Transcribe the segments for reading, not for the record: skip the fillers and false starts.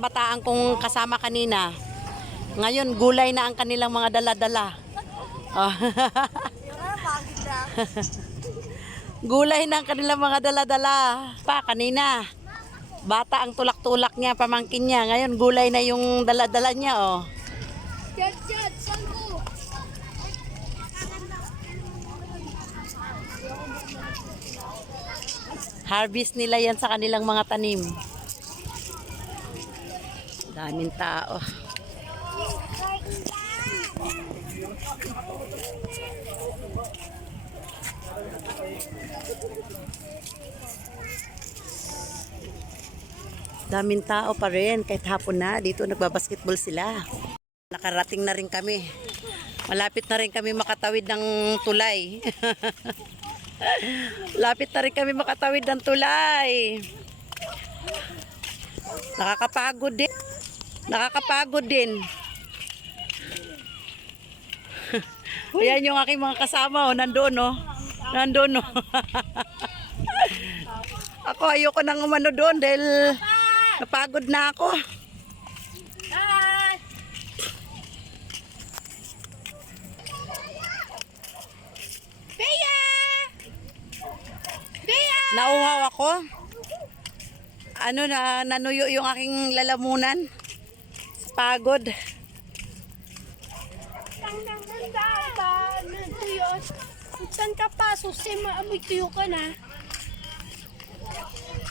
Bataan kong kasama kanina. Ngayon, gulay na ang kanilang mga dala-dala. Oh. Gulay na ang kanilang mga dala-dala. Pa, kanina, bata ang tulak-tulak niya, pamangkin niya. Ngayon, gulay na yung dala-dala niya, oh. Jad, sangko. Harvest nila yan sa kanilang mga tanim. Daming tao. Daming tao pa rin kahit hapon na. Dito nagbabasketball sila. Nakarating na rin kami. Malapit na rin kami makatawid ng tulay. Lapit na rin kami makatawid ng tulay. Nakakapagod din. Nakakapagod din. Ayan yung aking mga kasama, oh, nandoon, oh. Nandoon, oh. Ako ayoko nang umano doon dahil napagod na ako. Nauhaw ako. Ano na, nanuyo yung aking lalamunan. Pagod. Saan ka pa? Susima, amoy tuyo ka na.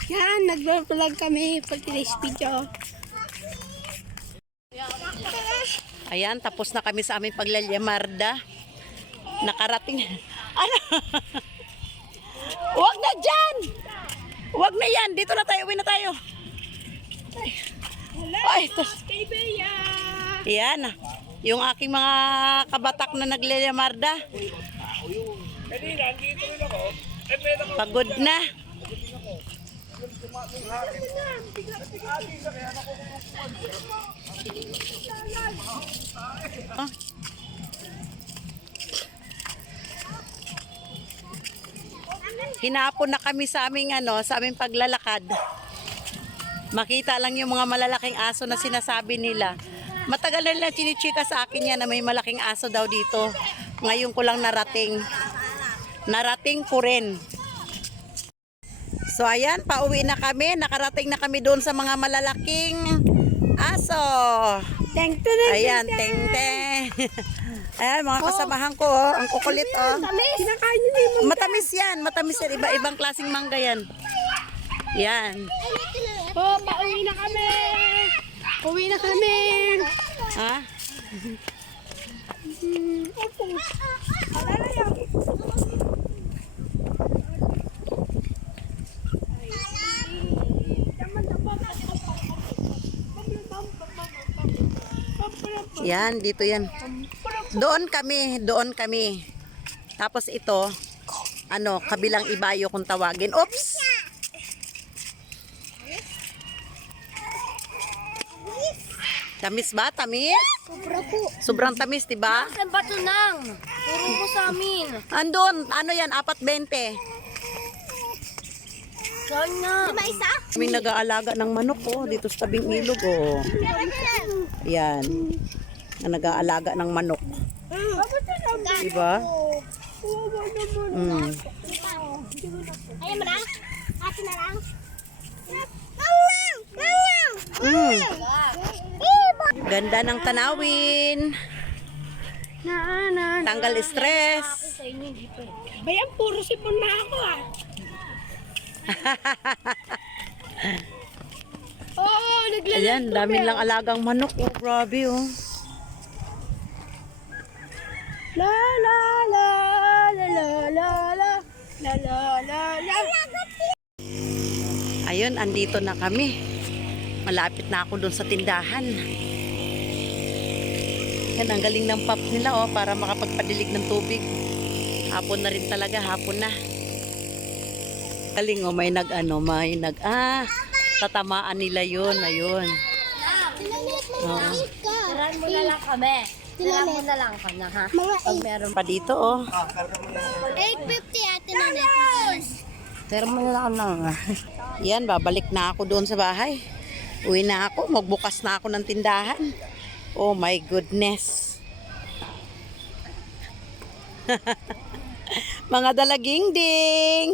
Yan, nag-vlog kami for today's video. Ayan, tapos na kami sa aming paglalyamarda. Nakarating. Ano? Huwag na dyan! Huwag na yan! Dito na tayo, uwi na tayo. Ay, yan. Yung aking mga kabatak na naglalamarda. Pagod na. Oh. Hinapon na kami sa aming sa aming paglalakad. Makita lang yung mga malalaking aso na sinasabi nila. Matagal na nila chinichika sa akin yan na may malaking aso daw dito. Ngayon ko lang narating. Narating ko rin. So ayan, pauwi na kami. Nakarating na kami doon sa mga malalaking aso. Ayan, teng-teng. Ayan, mga kasamahan ko, oh. Ang kukulit, oh. Matamis yan. Matamis yan. Iba-ibang klaseng mangga yan. Yan. Oh, pauwi na kami. Uwi na kami. Ha? Yan, dito yan. Doon kami. Tapos ito, kabilang ibayo kung tawagin. Oops! Tamis ba? Tamis? Sobra po. Sobrang tamis, diba? Saan ba ito nang? Turo mo sa amin. Andun, yan, 4.20. Saan nga? Diba isa? Kami nag-aalaga ng manok, oh, dito sa tabing ilog, oh. Yan. Nag-aalaga ng manok. Diba? Ayaw mo lang? Atin na lang? Ganda ng tanawin. Tanggal stress. Bayan, puro sipon na ako ah. Oo, naglalaro. Ayan, dami lang alagang manok. Oh, grabe, oh. La la la la la la la la la la la. Ayun, andito na kami. Malapit na ako doon sa tindahan. Yan, ang galing ng pump nila, oh, para makapagpadilig ng tubig. Hapon na rin talaga, hapon na. Galing, oh, may tatamaan nila yun, ayun. Oh. Tiran mo na lang kami. Tiran mo na lang kami, ha? Pag meron Pa dito, oh. 850 ate na net. Tiran mo na lang. Yan, babalik na ako doon sa bahay. Uwi na ako. Magbukas na ako ng tindahan. Oh my goodness. Mga dalaging ding.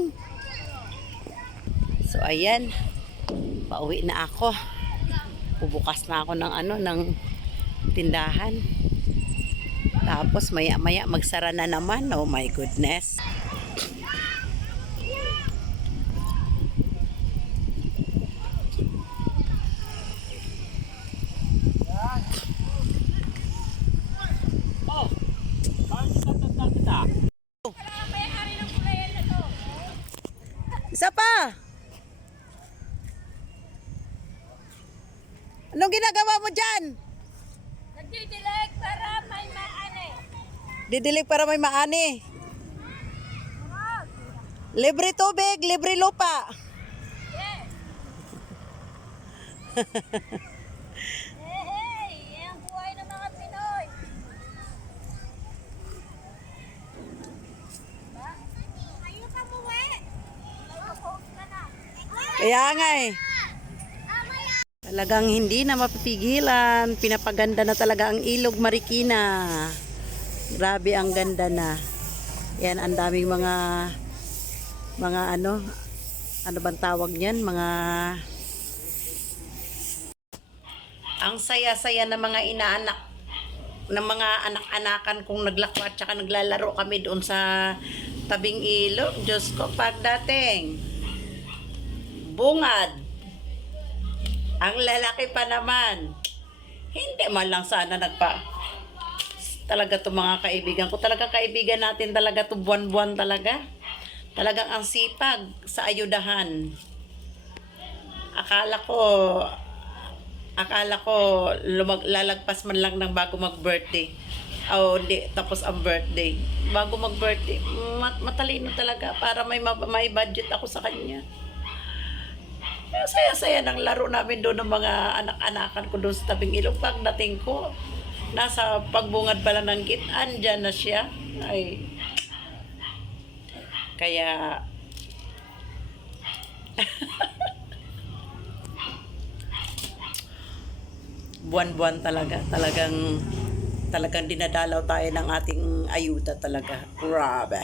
So ayan. Pauwi na ako. Bubukas na ako ng ng tindahan. Tapos maya-maya magsara na naman. Oh my goodness. Isa pa. Anong ginagawa mo dyan? Nagdidilig para may maani. Didilig para may maani. Libre tubig, libre lupa. Yes. Hey, ang buhay ng mga Pinoy. Ayaw ka buwi. Nag-post ka na. Kaya nga eh. Talagang hindi na mapipigilan. Pinapaganda na talaga ang Ilog Marikina. Grabe ang ganda na. Yan, ang daming mga ano bang tawag niyan? Ang saya-saya ng mga inaanak ng mga anak-anakan kung naglakwat tsaka naglalaro kami doon sa tabing ilog. Diyos ko, pagdating bungad. Ang lalaki pa naman. Hindi man lang sana talaga to mga kaibigan ko. Talaga kaibigan natin talaga to buwan-buwan talaga. Talagang ang sipag sa ayudahan. Akala ko lalagpas man lang ng bago mag-birthday. O hindi, tapos ang birthday. Bago mag-birthday, matalino talaga para may budget ako sa kanya. Saya-saya ng laro namin doon ng mga anak-anakan ko doon sa tabing ilog. Pagdating ko, nasa pagbungad pala ng git, andyan na siya. Ay, kaya buwan-buwan talaga. Talagang dinadalaw tayo ng ating ayuda talaga. Grabe.